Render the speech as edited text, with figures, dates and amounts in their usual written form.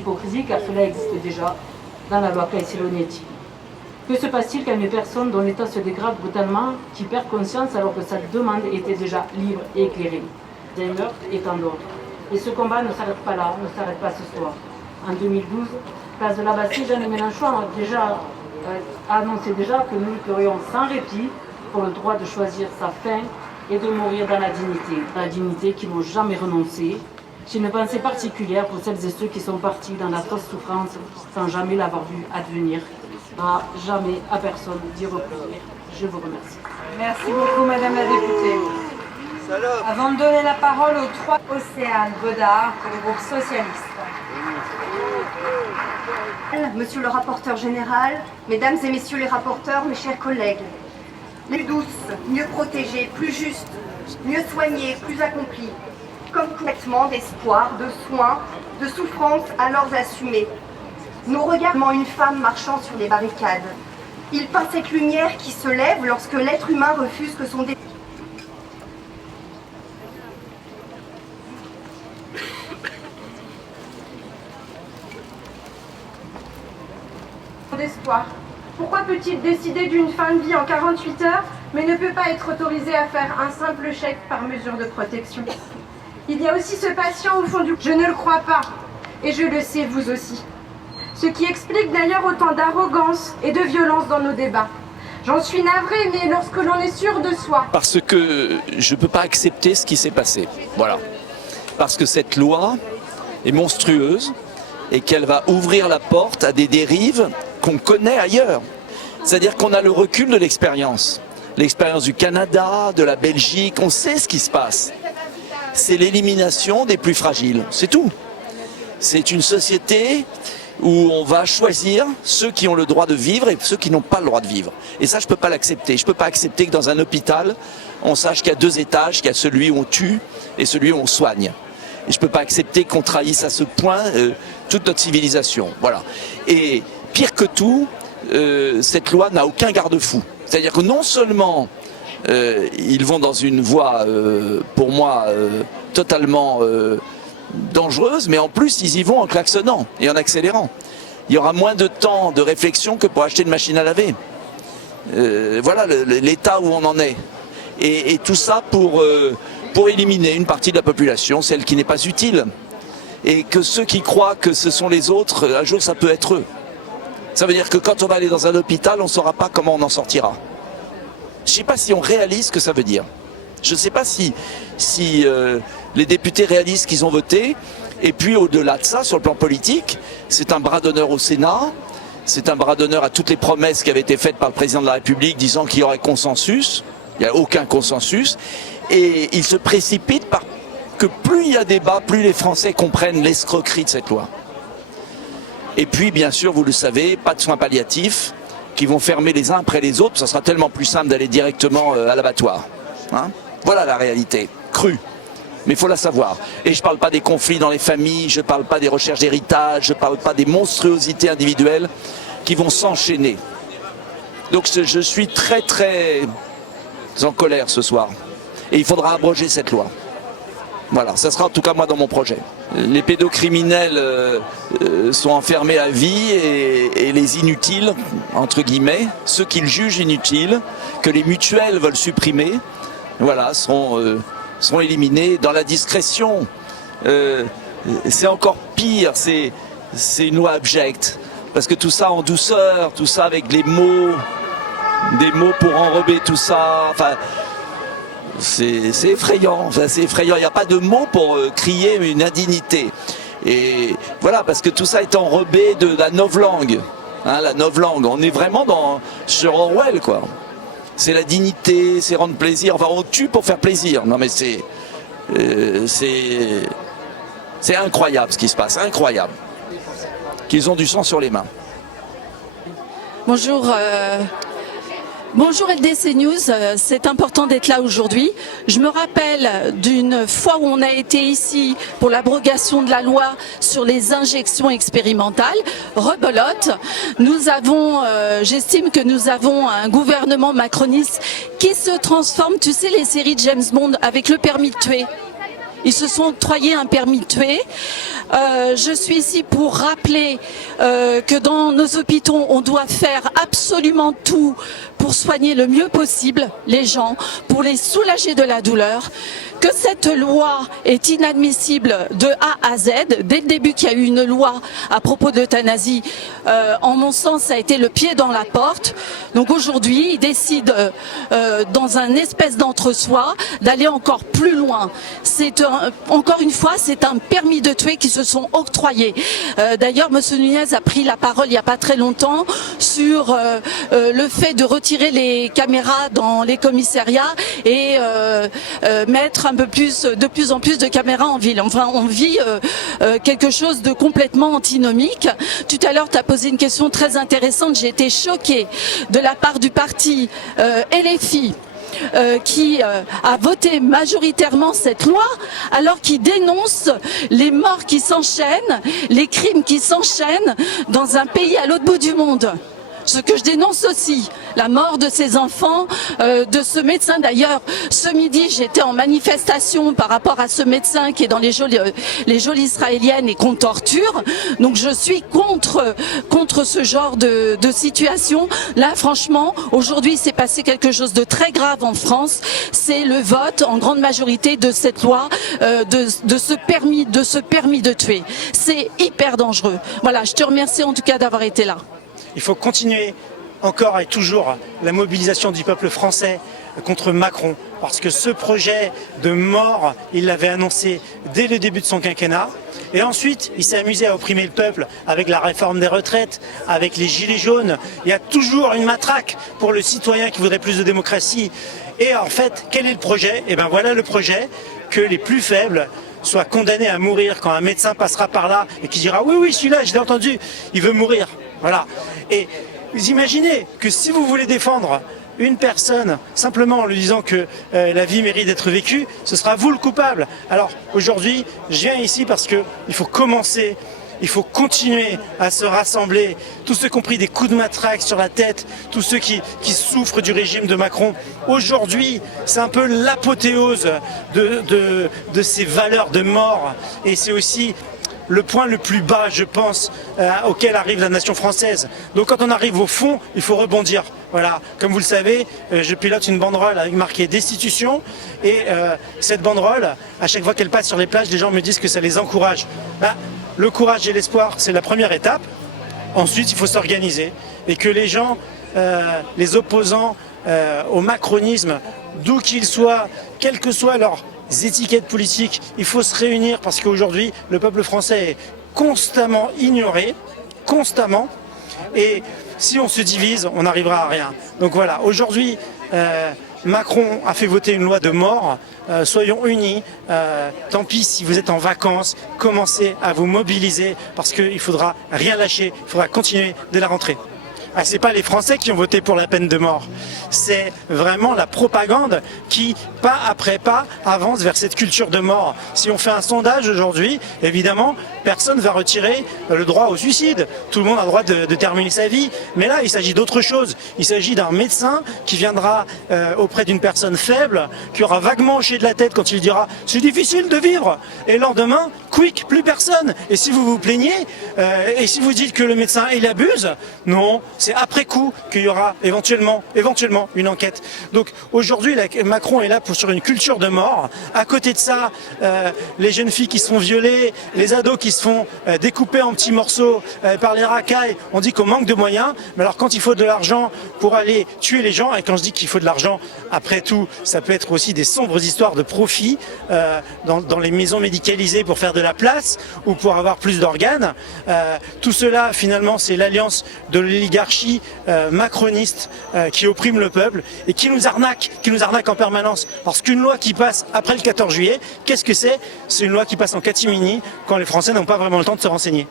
hypocrisie car cela existe déjà dans la loi Caïssilonetti. Que se passe-t-il quand une personne dont l'état se dégrade brutalement, qui perd conscience alors que sa demande était déjà libre et éclairée? Des meurtres et tant d'autres. Et ce combat ne s'arrête pas là, ne s'arrête pas ce soir. En 2012, place de la Bastille, Jeanne Mélenchon a annoncé déjà que nous lutterions sans répit pour le droit de choisir sa fin et de mourir dans la dignité qui n'ont jamais renoncé. J'ai une pensée particulière pour celles et ceux qui sont partis dans la fausse souffrance sans jamais l'avoir vu advenir. Jamais à personne d'y recourir. Je vous remercie. Merci beaucoup, Madame la députée. Avant de donner la parole aux trois, Océane Godard pour le groupe socialiste. Monsieur le rapporteur général, mesdames et messieurs les rapporteurs, mes chers collègues, plus douce, mieux protégée, plus juste, mieux soignée, plus accomplie, comme complètement d'espoir, de soins, de souffrance alors assumée. Nous regardons une femme marchant sur les barricades. Il peint cette lumière qui se lève lorsque l'être humain refuse que son d'espoir. Pourquoi peut-il décider d'une fin de vie en 48 heures, mais ne peut pas être autorisé à faire un simple chèque par mesure de protection? Il y a aussi ce patient au fond du... Je ne le crois pas, et je le sais vous aussi. Ce qui explique d'ailleurs autant d'arrogance et de violence dans nos débats. J'en suis navrée, mais lorsque l'on est sûr de soi... Parce que je ne peux pas accepter ce qui s'est passé. Voilà. Parce que cette loi est monstrueuse et qu'elle va ouvrir la porte à des dérives qu'on connaît ailleurs. C'est-à-dire qu'on a le recul de l'expérience. L'expérience du Canada, de la Belgique, on sait ce qui se passe. C'est l'élimination des plus fragiles, c'est tout. C'est une société où on va choisir ceux qui ont le droit de vivre et ceux qui n'ont pas le droit de vivre. Et ça, je ne peux pas l'accepter. Je ne peux pas accepter que dans un hôpital, on sache qu'il y a deux étages, qu'il y a celui où on tue et celui où on soigne. Et je ne peux pas accepter qu'on trahisse à ce point toute notre civilisation. Voilà. Et pire que tout, cette loi n'a aucun garde-fou. C'est-à-dire que non seulement ils vont dans une voie, pour moi, totalement dangereuse, mais en plus ils y vont en klaxonnant et en accélérant. Il y aura moins de temps de réflexion que pour acheter une machine à laver. Voilà l'état où on en est. Et tout ça pour éliminer une partie de la population, celle qui n'est pas utile. Et que ceux qui croient que ce sont les autres, un jour ça peut être eux. Ça veut dire que quand on va aller dans un hôpital, on ne saura pas comment on en sortira. Je ne sais pas si on réalise ce que ça veut dire. Je ne sais pas si les députés réalisent ce qu'ils ont voté. Et puis au-delà de ça, sur le plan politique, c'est un bras d'honneur au Sénat. C'est un bras d'honneur à toutes les promesses qui avaient été faites par le président de la République disant qu'il y aurait consensus. Il n'y a aucun consensus. Et il se précipite parce que plus il y a débat, plus les Français comprennent l'escroquerie de cette loi. Et puis, bien sûr, vous le savez, pas de soins palliatifs qui vont fermer les uns après les autres. Ça sera tellement plus simple d'aller directement à l'abattoir. Hein ? Voilà la réalité, crue. Mais il faut la savoir. Et je ne parle pas des conflits dans les familles, je ne parle pas des recherches d'héritage, je ne parle pas des monstruosités individuelles qui vont s'enchaîner. Donc je suis très très en colère ce soir. Et il faudra abroger cette loi. Voilà, ça sera en tout cas moi dans mon projet. Les pédocriminels sont enfermés à vie et les inutiles, entre guillemets, ceux qu'ils jugent inutiles, que les mutuelles veulent supprimer, voilà, seront éliminés dans la discrétion. C'est encore pire, c'est une loi abjecte. Parce que tout ça en douceur, tout ça avec des mots pour enrober tout ça, enfin... C'est effrayant, enfin, c'est effrayant. Il n'y a pas de mots pour crier une indignité. Et voilà, parce que tout ça est enrobé de la novlangue. Hein, la novlangue, on est vraiment sur Orwell, quoi. C'est la dignité, c'est rendre plaisir. Enfin, on tue pour faire plaisir. Non, mais c'est incroyable ce qui se passe, incroyable. Qu'ils ont du sang sur les mains. Bonjour. Bonjour LDC News, c'est important d'être là aujourd'hui. Je me rappelle d'une fois où on a été ici pour l'abrogation de la loi sur les injections expérimentales. Rebelote, nous avons, j'estime que nous avons un gouvernement macroniste qui se transforme, tu sais les séries de James Bond avec le permis de tuer. Ils se sont octroyés un permis de tuer Je suis ici pour rappeler que dans nos hôpitaux, on doit faire absolument tout pour soigner le mieux possible les gens, pour les soulager de la douleur, que cette loi est inadmissible de A à Z. Dès le début qu'il y a eu une loi à propos de l'euthanasie, en mon sens, ça a été le pied dans la porte. Donc aujourd'hui, ils décident, dans un espèce d'entre-soi, d'aller encore plus loin. Encore une fois, c'est un permis de tuer qui se sont octroyés. D'ailleurs, M. Nunez a pris la parole il n'y a pas très longtemps sur le fait de retirer les caméras dans les commissariats et mettre de plus en plus de caméras en ville. Enfin, on vit quelque chose de complètement antinomique. Tout à l'heure, tu as posé une question très intéressante. J'ai été choquée de la part du parti LFI qui a voté majoritairement cette loi, alors qu'il dénonce les morts qui s'enchaînent, les crimes qui s'enchaînent dans un pays à l'autre bout du monde. Ce que je dénonce aussi, la mort de ces enfants, de ce médecin. D'ailleurs, ce midi, j'étais en manifestation par rapport à ce médecin qui est dans les geôles israéliennes et qu'on torture. Donc je suis contre ce genre de situation. Là, franchement, aujourd'hui, il s'est passé quelque chose de très grave en France. C'est le vote en grande majorité de cette loi, de ce permis de tuer. C'est hyper dangereux. Voilà, je te remercie en tout cas d'avoir été là. Il faut continuer encore et toujours la mobilisation du peuple français contre Macron. Parce que ce projet de mort, il l'avait annoncé dès le début de son quinquennat. Et ensuite, il s'est amusé à opprimer le peuple avec la réforme des retraites, avec les gilets jaunes. Il y a toujours une matraque pour le citoyen qui voudrait plus de démocratie. Et en fait, quel est le projet? Eh bien voilà le projet, que les plus faibles soient condamnés à mourir quand un médecin passera par là et qui dira « Oui, oui, celui-là, je l'ai entendu, il veut mourir ». Voilà. Et vous imaginez que si vous voulez défendre une personne simplement en lui disant que la vie mérite d'être vécue, ce sera vous le coupable. Alors aujourd'hui, je viens ici parce qu'il faut commencer, il faut continuer à se rassembler. Tous ceux qui ont pris des coups de matraque sur la tête, tous ceux qui souffrent du régime de Macron. Aujourd'hui, c'est un peu l'apothéose de ces valeurs de mort. Et c'est aussi le point le plus bas, je pense, auquel arrive la nation française. Donc quand on arrive au fond, il faut rebondir. Voilà, comme vous le savez, je pilote une banderole avec marqué destitution et cette banderole, à chaque fois qu'elle passe sur les plages, les gens me disent que ça les encourage. Ben, le courage et l'espoir, c'est la première étape. Ensuite, il faut s'organiser et que les gens, les opposants au macronisme, d'où qu'ils soient, quelles que soient leurs étiquettes politiques, il faut se réunir parce qu'aujourd'hui, le peuple français est constamment ignoré, constamment, et si on se divise, on n'arrivera à rien. Donc voilà, aujourd'hui, Macron a fait voter une loi de mort, soyons unis, tant pis si vous êtes en vacances, commencez à vous mobiliser parce qu'il ne faudra rien lâcher, il faudra continuer dès la rentrée. Ah, c'est pas les Français qui ont voté pour la peine de mort, c'est vraiment la propagande qui, pas après pas, avance vers cette culture de mort. Si on fait un sondage aujourd'hui, évidemment, personne ne va retirer le droit au suicide. Tout le monde a le droit de terminer sa vie. Mais là, il s'agit d'autre chose. Il s'agit d'un médecin qui viendra auprès d'une personne faible, qui aura vaguement hoché de la tête quand il dira « c'est difficile de vivre ». Et le lendemain, quick, plus personne. Et si vous vous plaignez, et si vous dites que le médecin, il abuse, non, c'est après coup qu'il y aura éventuellement une enquête. Donc aujourd'hui, Macron est là sur une culture de mort. À côté de ça, les jeunes filles qui se font violer, les ados qui se font découper en petits morceaux par les racailles, on dit qu'on manque de moyens. Mais alors quand il faut de l'argent pour aller tuer les gens, et quand je dis qu'il faut de l'argent, après tout, ça peut être aussi des sombres histoires de profit dans les maisons médicalisées pour faire de la place ou pour avoir plus d'organes. Tout cela, finalement, c'est l'alliance de l'oligarchie macroniste qui opprime le peuple et qui nous arnaque en permanence. Parce qu'une loi qui passe après le 14 juillet, qu'est-ce que c'est? C'est une loi qui passe en catimini quand les Français n'ont pas vraiment le temps de se renseigner.